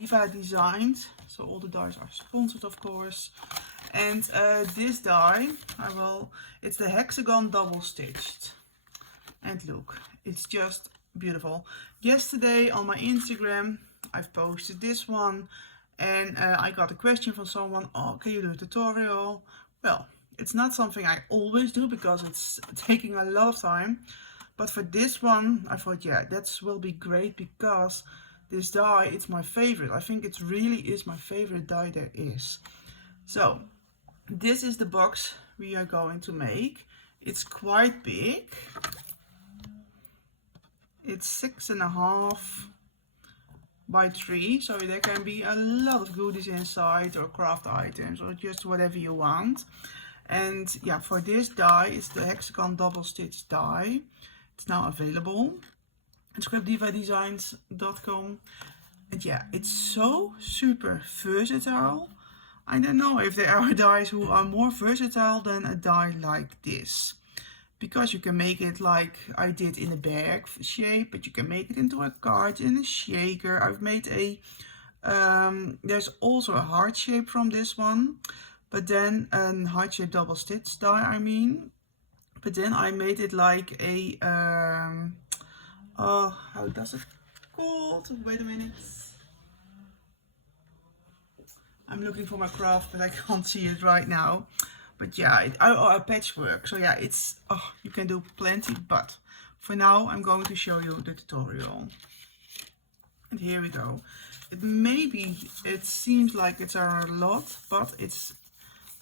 Eva designed, so all the dies are sponsored of course. And this die, it's the Hexagon double stitched. And look, it's just beautiful. Yesterday on my Instagram, I've posted this one, and I got a question from someone, oh, can you do a tutorial? Well, it's not something I always do because it's taking a lot of time. But for this one, I thought, yeah, that will be great because this die, it's my favorite. I think it really is my favorite die there is. So this is the box we are going to make. It's quite big. It's 6.5 by 3, so there can be a lot of goodies inside, or craft items, or just whatever you want. And yeah, for this die, it's the Hexagon double stitch die. It's now available at scrapdivadesigns.com. And yeah, it's so super versatile. I don't know if there are dies who are more versatile than a die like this. Because you can make it like I did in a bag shape, but you can make it into a card, in a shaker. I've made a, there's also a heart shape from this one, but then a heart shape double stitch die, I mean. But then I made it like a, oh, how does it called? Wait a minute. I'm looking for my craft, but I can't see it right now. But yeah, a patchwork. So yeah, it's, oh, you can do plenty. But for now, I'm going to show you the tutorial. And here we go. It seems like it's a lot, but it's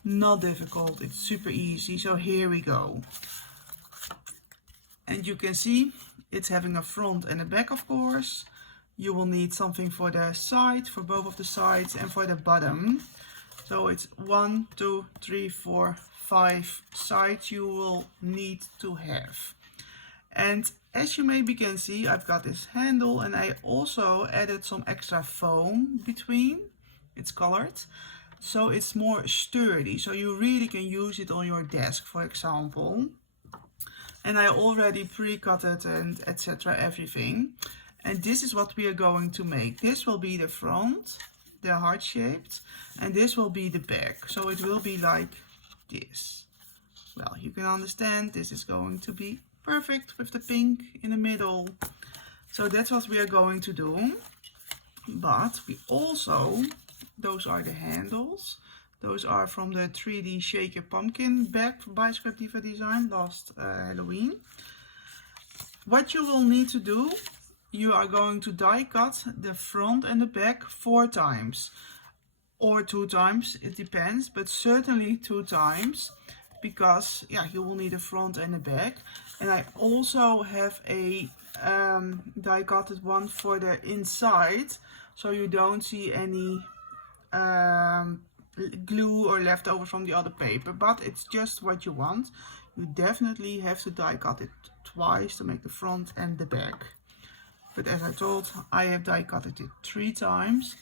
not difficult. It's super easy. So here we go. And you can see it's having a front and a back, of course. You will need something for the side, for both of the sides, and for the bottom. So it's 1, 2, 3, 4, 5 sides you will need to have. And as you maybe can see, I've got this handle, and I also added some extra foam between. It's colored, so it's more sturdy. So you really can use it on your desk, for example. And I already pre-cut it and etc. everything. And this is what we are going to make. This will be the front, the heart shaped, and this will be the back. So it will be like this. Well, you can understand this is going to be perfect with the pink in the middle. So that's what we are going to do. But we also, those are the handles. Those are from the 3D shaker pumpkin bag by Scrap Diva Design last Halloween. What you will need to do, you are going to die cut the front and the back 4 times. Or 2 times, it depends, but certainly 2 times. Because yeah, you will need a front and a back. And I also have a die cutted one for the inside. So you don't see any glue or leftover from the other paper, but it's just what you want. You definitely have to die cut it twice to make the front and the back. But as I told, I have die cut it 3 times,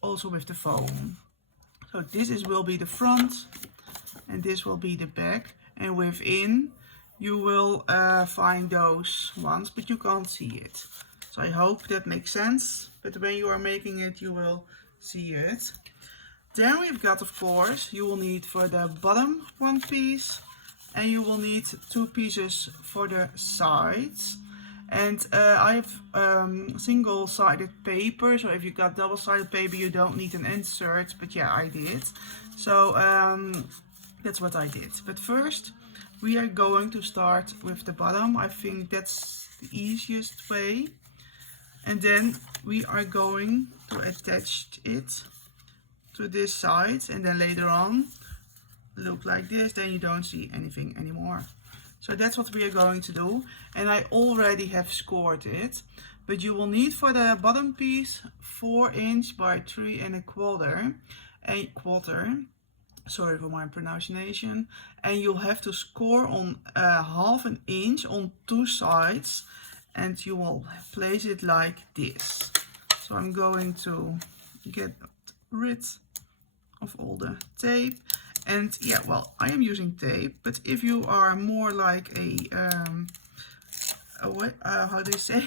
also with the foam. So this will be the front and this will be the back, and within you will find those ones, but you can't see it. So I hope that makes sense, but when you are making it you will see it. Then we've got, of course, you will need for the bottom 1 piece, and you will need 2 pieces for the sides. And I have single-sided paper, so if you got double-sided paper you don't need an insert, but yeah, I did. So that's what I did. But first we are going to start with the bottom. I think that's the easiest way. And then we are going to attach it to this side, and then later on look like this, then you don't see anything anymore. So that's what we are going to do, and I already have scored it. But you will need for the bottom piece 4 inch by 3 1/4. Sorry for my pronunciation. And you'll have to score on 1/2 inch on 2 sides, and you will place it like this. So I'm going to get rid of all the tape. And yeah, well, I am using tape, but if you are more like a how do you say?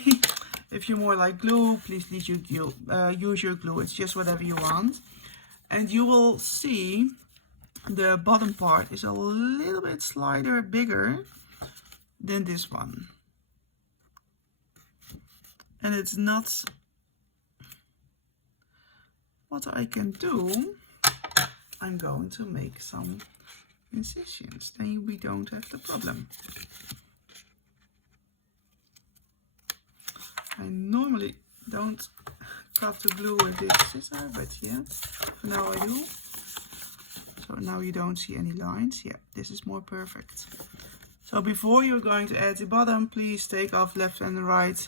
If you more like glue, please use your glue. It's just whatever you want. And you will see the bottom part is a little bit slightly bigger than this one. And it's not what I can do. I'm going to make some incisions, then we don't have the problem. I normally don't cut the glue with this scissor, but yeah, for now I do. So now you don't see any lines. Yeah, this is more perfect. So before you're going to add the bottom, please take off left and right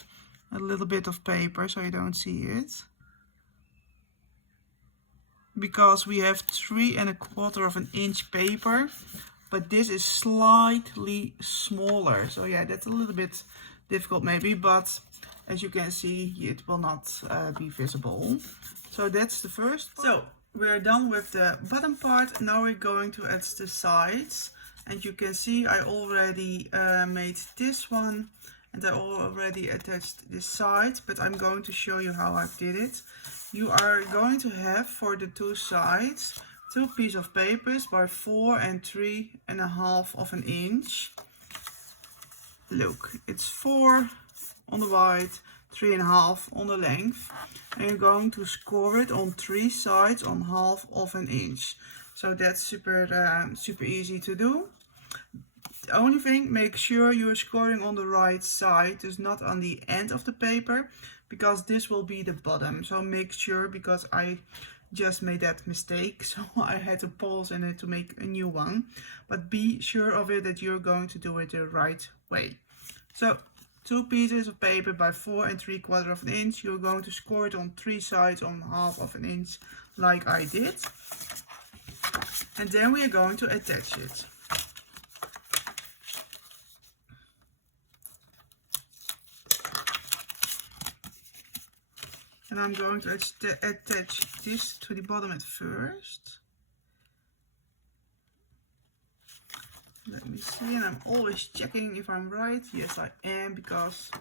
a little bit of paper so you don't see it. Because we have 3 1/4 inch paper, but this is slightly smaller. So yeah, that's a little bit difficult maybe, but as you can see, it will not be visible. So that's the first part. So we're done with the bottom part. Now we're going to add the sides. And you can see I already made this one, and I already attached this side, but I'm going to show you how I did it. You are going to have for the 2 sides 2 pieces of papers by 4 and 3.5 inch. Look, it's 4 on the width, 3.5 on the length, and you're going to score it on 3 sides on 1/2 inch. So that's super easy to do. The only thing, make sure you're scoring on the right side, dus not on the end of the paper, because this will be the bottom. So make sure, because I just made that mistake, so I had to pause in it to make a new one. But be sure of it that you're going to do it the right way. So 2 pieces of paper by 4 and 3/4 inch. You're going to score it on 3 sides on 1/2 inch, like I did. And then we are going to attach it. And I'm going to attach this to the bottom at first. Let me see, and I'm always checking if I'm right. Yes, I am, because,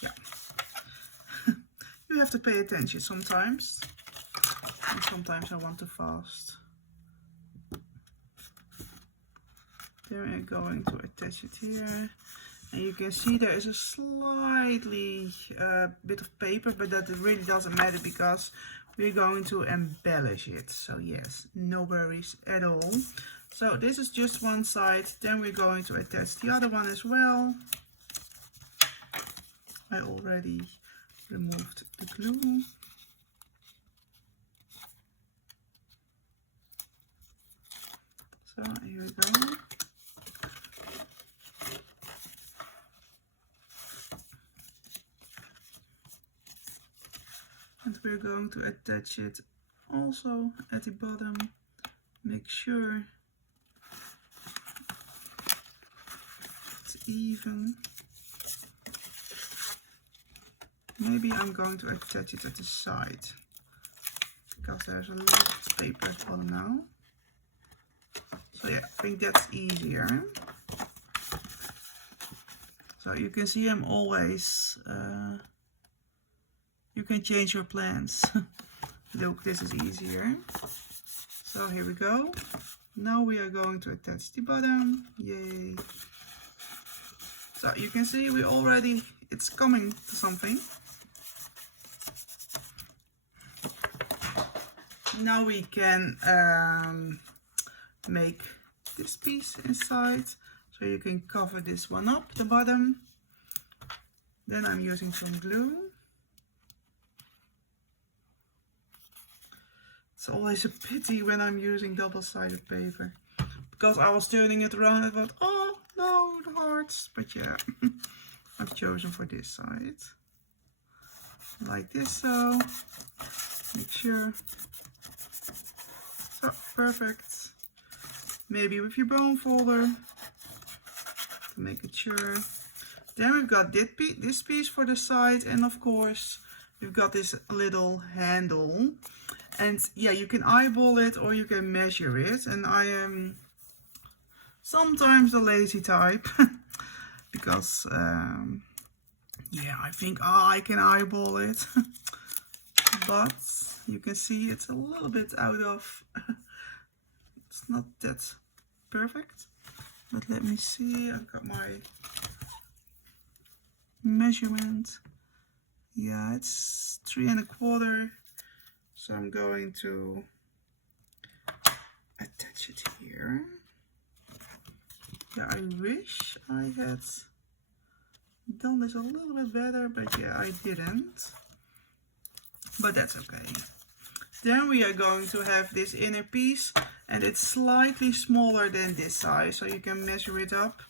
yeah, you have to pay attention sometimes. And sometimes I want to fast. Then we're going to attach it here. And you can see there is a slightly bit of paper, but that really doesn't matter because we're going to embellish it. So yes, no worries at all. So this is just one side. Then we're going to attach the other one as well. I already removed the glue. So here we go. And we're going to attach it also at the bottom. Make sure it's even. Maybe I'm going to attach it at the side, because there's a lot of paper at the bottom now. So yeah, I think that's easier. So you can see I'm always, you can change your plans. Look, this is easier. So here we go. Now we are going to attach the bottom. Yay. So you can see we already, it's coming to something. Now we can make this piece inside. So you can cover this one up, the bottom. Then I'm using some glue. It's always a pity when I'm using double-sided paper, because I was turning it around and thought, oh no, the hearts. But yeah, I've chosen for this side. Like this, so make sure. So perfect. Maybe with your bone folder to make it sure. Then we've got this piece for the side, and of course we've got this little handle. And yeah, you can eyeball it or you can measure it. And I am sometimes the lazy type because Yeah, I think I can eyeball it. But you can see it's a little bit out of, it's not that perfect. But let me see, I've got my measurement. Yeah, it's 3 1/4. So I'm going to attach it here. Yeah, I wish I had done this a little bit better, but yeah, I didn't. But that's okay. Then we are going to have this inner piece, and it's slightly smaller than this size, so you can measure it up.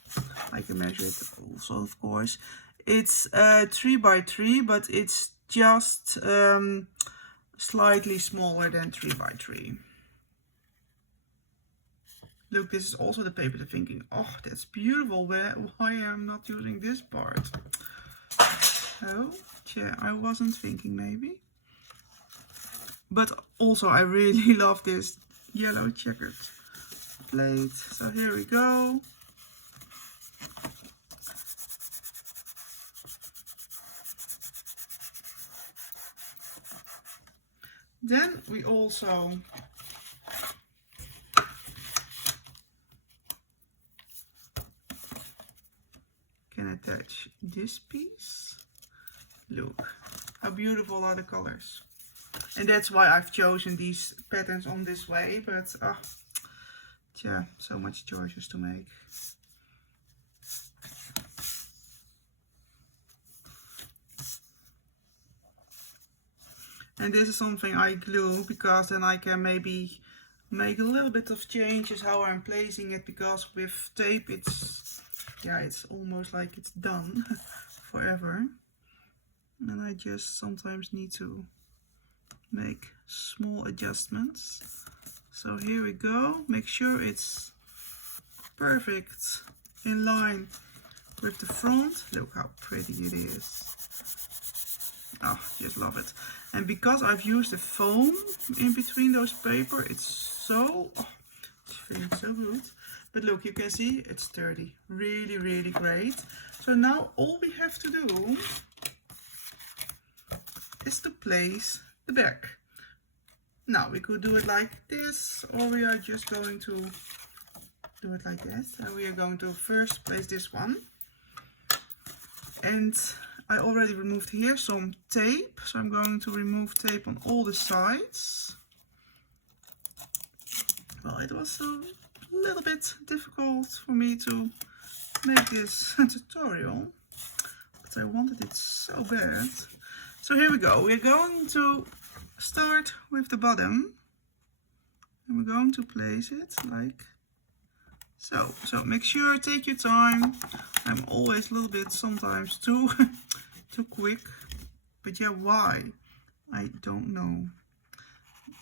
I can measure it also, of course. It's 3 by 3, but it's just slightly smaller than 3 by 3. Look, this is also the paper to thinking, oh, that's beautiful. Why am I not using this part? Oh, yeah, I wasn't thinking maybe. But also I really love this yellow checkered plate. So here we go. Then we also can attach this piece. Look, how beautiful are the colors. And that's why I've chosen these patterns on this way, but yeah, so much choices to make. And this is something I glue, because then I can maybe make a little bit of changes how I'm placing it, because with tape it's, yeah, it's almost like it's done forever. And I just sometimes need to make small adjustments. So here we go. Make sure it's perfect in line with the front. Look how pretty it is. Oh, just love it. And because I've used the foam in between those paper, it's so, oh, it's feeling so good. But look, you can see it's sturdy. Really, really great. So now all we have to do is to place the back. Now we could do it like this, or we are just going to do it like this. And we are going to first place this one. And I already removed here some tape, so I'm going to remove tape on all the sides. Well, it was a little bit difficult for me to make this tutorial, but I wanted it so bad. So here we go. We're going to start with the bottom, and we're going to place it like so. So make sure, take your time. I'm always a little bit sometimes too quick, but yeah, why? I don't know.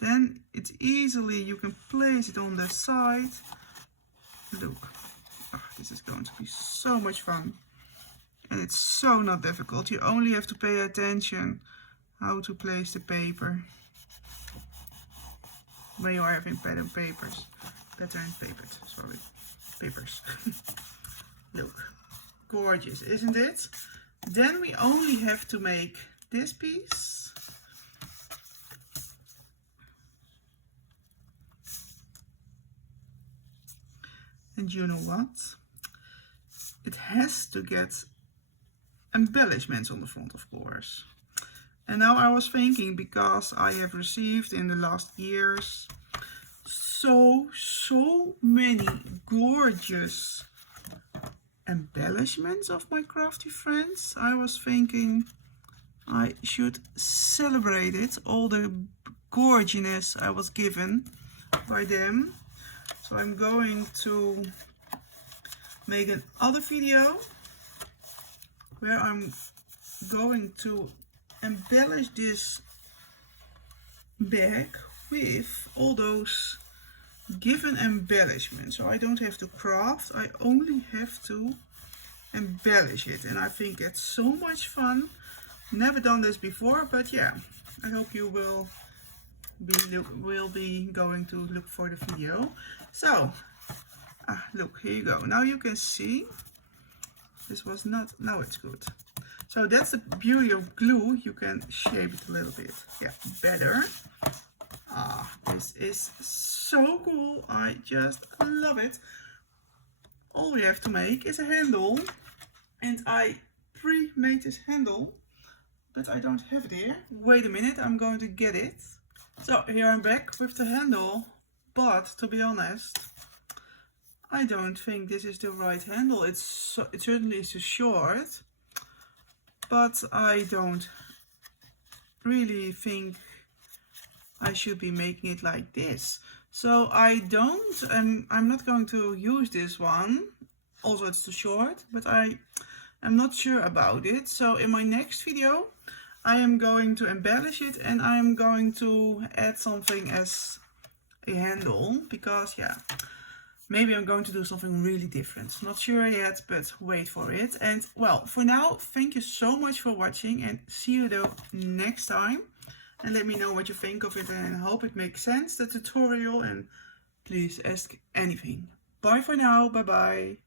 Then it's easily, you can place it on the side. Look, oh, this is going to be so much fun. And it's so not difficult. You only have to pay attention how to place the paper when you are having pattern papers. Look, gorgeous, isn't it? Then we only have to make this piece. And you know what? It has to get embellishments on the front, of course. And now I was thinking, because I have received in the last years so many gorgeous embellishments of my crafty friends, I was thinking I should celebrate it, all the gorgeousness I was given by them. So I'm going to make another video where I'm going to embellish this bag with all those given embellishments. So I don't have to craft, I only have to embellish it, and I think it's so much fun. Never done this before, but yeah, I hope you will be going to look for the video. So look, here you go. Now you can see this was not, now it's good. So that's the beauty of glue. You can shape it a little bit, yeah, better. This is so cool. I just love it. All we have to make is a handle, and I pre-made this handle, but I don't have it here. Wait a minute, I'm going to get it. So here I'm back with the handle, but to be honest, I don't think this is the right handle. It certainly is too short, but I don't really think I should be making it like this. So I'm not going to use this one. Also, it's too short, but I am not sure about it. So in my next video, I am going to embellish it and I am going to add something as a handle, because yeah, maybe I'm going to do something really different. Not sure yet, but wait for it. And well, for now, thank you so much for watching, and see you though next time. And let me know what you think of it, and I hope it makes sense, the tutorial, and please ask anything. Bye for now, bye bye.